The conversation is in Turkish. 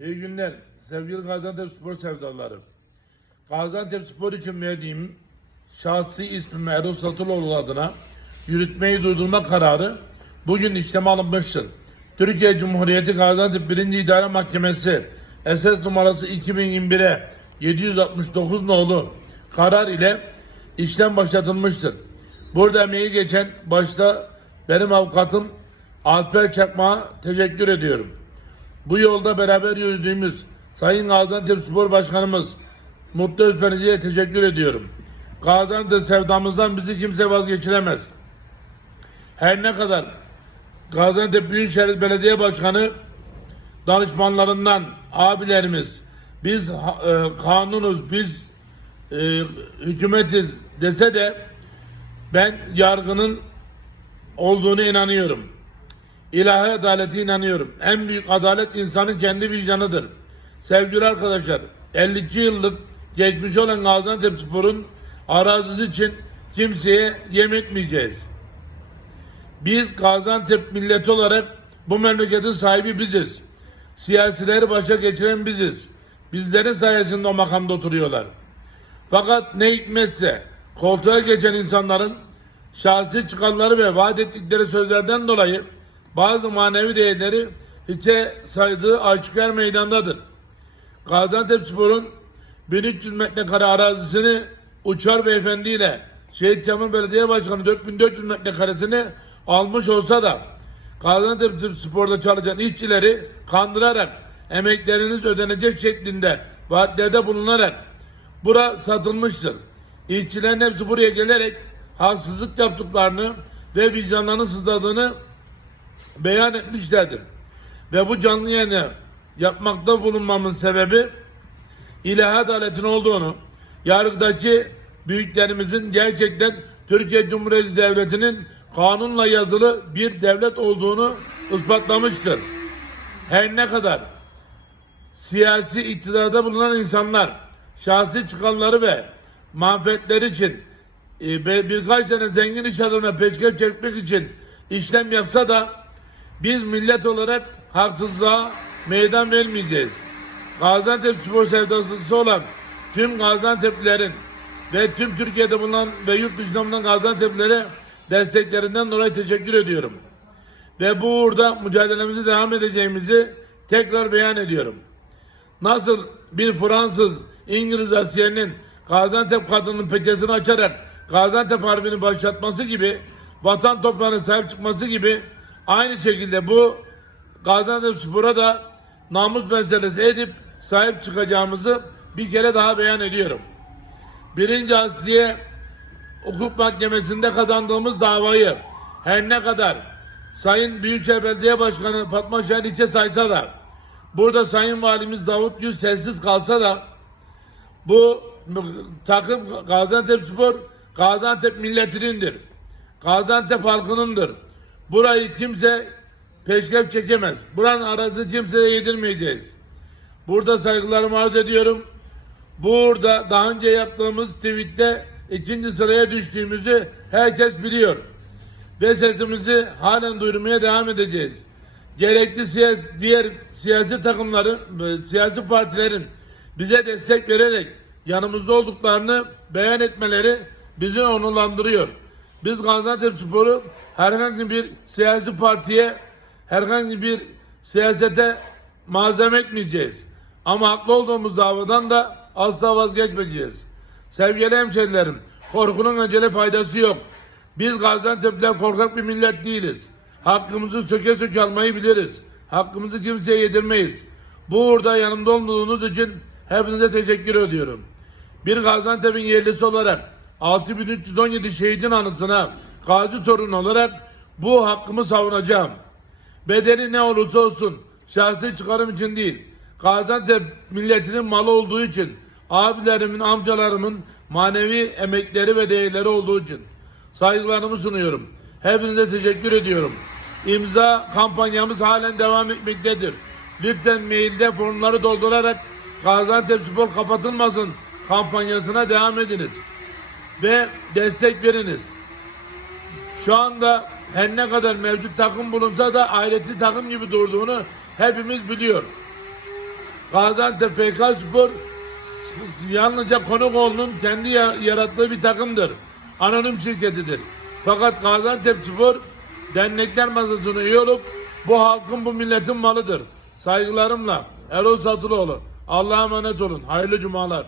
İyi günler sevgili Gaziantep Spor sevdaları. Gaziantep Spor için verdiğim şahsi ismim Erol Satıloğlu adına yürütmeyi durdurma kararı bugün işleme alınmıştır. Türkiye Cumhuriyeti Gaziantep 1. İdare Mahkemesi SS numarası 2021'e 769 nolu karar ile işlem başlatılmıştır. Burada emeği geçen başta benim avukatım Alper Çakmak'a teşekkür ediyorum. Bu yolda beraber yürüdüğümüz Sayın Gaziantep Spor Başkanımız Mutlu Özpenici'ye teşekkür ediyorum. Gaziantep sevdamızdan bizi kimse vazgeçiremez. Her ne kadar Gaziantep Büyükşehir Belediye Başkanı danışmanlarından abilerimiz biz e, kanunuz biz e, hükümetiz dese de ben yargının olduğunu inanıyorum. İlahi adalete inanıyorum. En büyük adalet insanın kendi vicdanıdır. Sevgili arkadaşlar, 52 yıllık geçmiş olan Gaziantep Spor'un arazisi için kimseye yem etmeyeceğiz. Biz Gaziantep milleti olarak bu memleketin sahibi biziz. Siyasileri başa geçiren biziz. Bizlerin sayesinde o makamda oturuyorlar. Fakat ne hikmetse koltuğa geçen insanların şahsi çıkarları ve vaat ettikleri sözlerden dolayı bazı manevi değerleri hiçe saydığı aşikar meydandadır. Gaziantep Spor'un 1300 metrekare arazisini Uçar Beyefendi ile Şehit Kamil Belediye Başkanı 4400 metrekaresini almış olsa da Gaziantep Spor'da çalışan işçileri kandırarak emekleriniz ödenecek şeklinde vaatlerde bulunarak bura satılmıştır. İşçilerin hepsi buraya gelerek haksızlık yaptıklarını ve vicdanlarını sızladığını beyan etmişlerdir. Ve bu canlı yayını yapmakta bulunmamın sebebi ilahi adaletin olduğunu, yargıdaki büyüklerimizin gerçekten Türkiye Cumhuriyeti Devleti'nin kanunla yazılı bir devlet olduğunu ispatlamıştır. Her ne kadar siyasi iktidarda bulunan insanlar şahsi çıkarları ve manfaatleri için e, birkaç tane zengin iş adamına peşkeş çekmek için işlem yapsa da biz millet olarak haksızlığa meydan vermeyeceğiz. Gaziantep spor sevdası olan tüm Gaziantep'lilerin ve tüm Türkiye'de bulunan ve yurt dışında bulunan Gaziantep'lilere desteklerinden dolayı teşekkür ediyorum. Ve bu uğurda mücadelemizi devam edeceğimizi tekrar beyan ediyorum. Nasıl bir Fransız İngiliz askerinin Gaziantep kadının peçesini açarak Gaziantep Harbi'ni başlatması gibi vatan toprağına sahip çıkması gibi aynı şekilde bu Gaziantep Spor'a da namus meselesi edip sahip çıkacağımızı bir kere daha beyan ediyorum. Birinci Asliye Hukuk Mahkemesi'nde kazandığımız davayı her ne kadar Sayın Büyükşehir Belediye Başkanı Fatma Şahin içe saysa da burada Sayın Valimiz Davut Gül sessiz kalsa da bu takım Gaziantep Spor Gaziantep milletinindir. Gaziantep halkınındır. Burayı kimse peşkep çekemez. Buranın arası kimseye yedirmeyeceğiz. Burada saygılarımı arz ediyorum. Burada daha önce yaptığımız tweette ikinci sıraya düştüğümüzü herkes biliyor. Ve sesimizi halen duyurmaya devam edeceğiz. Gerekli siyasi, diğer siyasi takımların, e, siyasi partilerin bize destek vererek yanımızda olduklarını beyan etmeleri bizi onurlandırıyor. Biz Gaziantep Spor'u herhangi bir siyasi partiye, herhangi bir siyasete malzeme etmeyeceğiz. Ama haklı olduğumuz davadan da asla vazgeçmeyeceğiz. Sevgili hemşerilerim, korkunun acele faydası yok. Biz Gaziantep'ten korkak bir millet değiliz. Hakkımızı söke söke almayı biliriz. Hakkımızı kimseye yedirmeyiz. Bu uğurda yanımda olduğunuz için hepinize teşekkür ediyorum. Bir Gaziantep'in yerlisi olarak 6317 şehidin anısına gazi torunu olarak bu hakkımı savunacağım. Bedeli ne olursa olsun şahsi çıkarım için değil. Gaziantep milletinin malı olduğu için, abilerimin, amcalarımın manevi emekleri ve değerleri olduğu için saygılarımı sunuyorum. Hepinize teşekkür ediyorum. İmza kampanyamız halen devam etmektedir. Lütfen mailde formları doldurarak Gaziantep Spor kapatılmasın kampanyasına devam ediniz. Ve destek veriniz. Şu anda her ne kadar mevcut takım bulunsa da aileti takım gibi durduğunu hepimiz biliyor. Gaziantep FK Spor yalnızca Konukoğlu'nun kendi ya- yarattığı bir takımdır. Anonim şirketidir. Fakat Gaziantep Spor dernekler masasına üye olup bu halkın bu milletin malıdır. Saygılarımla Erol Satıloğlu. Allah'a emanet olun. Hayırlı cumalar.